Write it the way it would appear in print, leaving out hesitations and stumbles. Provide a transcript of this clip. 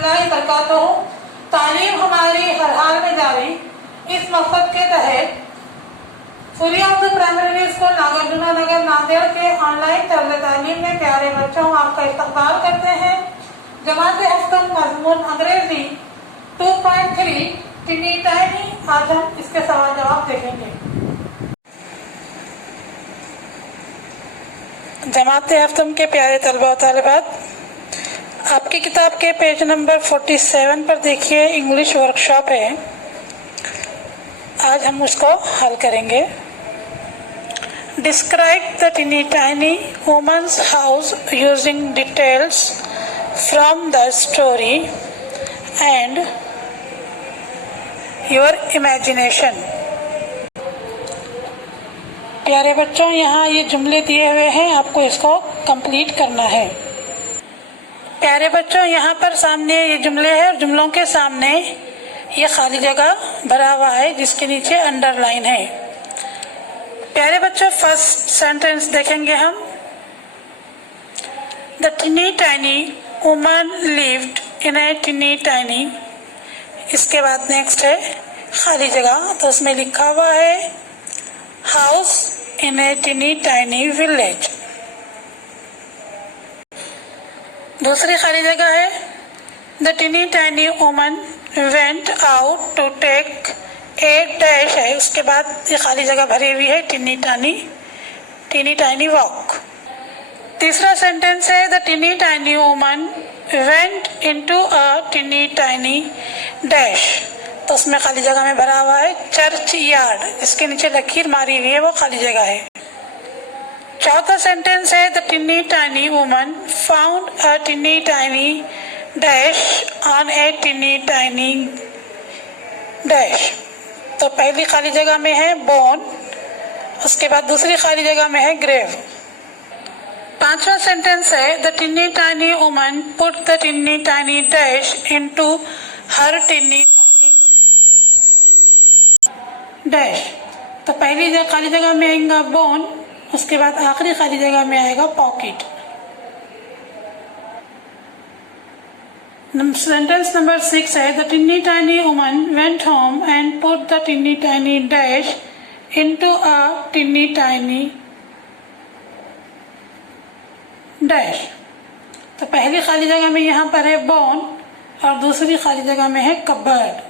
रहमतुल्लाहि व बरकातुहू। तालीम हमारी हर हाल में जारी। इस मकसद के तहत fully of the primary school Nagarjuna Nagar Nanded के ऑनलाइन तर्ज तालीम में प्यारे बच्चों आपका इस्तकबाल करते हैं। जमात हफ्तम मजमून अंग्रेजी 2.3 टिनी टाइनी। आज हम इसके सवाल जवाब देखेंगे। जमात हफ्तम के प्यारे तलबा व तालिबात, आपकी किताब के पेज नंबर 47 पर देखिए इंग्लिश वर्कशॉप है। आज हम उसको हल करेंगे। Describe the tiny tiny woman's house using details from the story and your imagination. प्यारे बच्चों, यहाँ ये जुमले दिए हुए हैं, आपको इसको कंप्लीट करना है। प्यारे बच्चों, यहाँ पर सामने ये जुमले हैं और जुमलों के सामने ये खाली जगह भरा हुआ है जिसके नीचे अंडरलाइन है। प्यारे बच्चों, फर्स्ट सेंटेंस देखेंगे हम। The tiny tiny woman lived in a tiny tiny. इसके बाद नेक्स्ट है खाली जगह, तो उसमें लिखा हुआ है house in a tiny tiny village. दूसरी खाली जगह है the tiny tiny woman went out to take a dash है। उसके बाद ये खाली जगह भरी हुई है टिनी टाइनी वॉक। तीसरा सेंटेंस है the tiny tiny woman went into a tiny tiny dash. तो उसमें खाली जगह में भरा हुआ है चर्च यार्ड, जिसके नीचे लकीर मारी हुई है वो खाली जगह है। चौथा सेंटेंस है the tiny tiny woman found a tiny tiny dash on A tiny tiny dash. तो पहली खाली जगह में है बोन, उसके बाद दूसरी खाली जगह में है ग्रेव। पांचवा सेंटेंस है the tiny tiny woman put the tiny tiny dash into her टिनी dash. तो पहली खाली जगह में आएगा बोन, उसके बाद आखिरी खाली जगह में आएगा पॉकेट। सेंटेंस नंबर 6 है the tiny tiny woman went home and put the tiny tiny dash into a tiny tiny dash. तो पहली खाली जगह में यहाँ पर है बोन और दूसरी खाली जगह में है कबर्ड।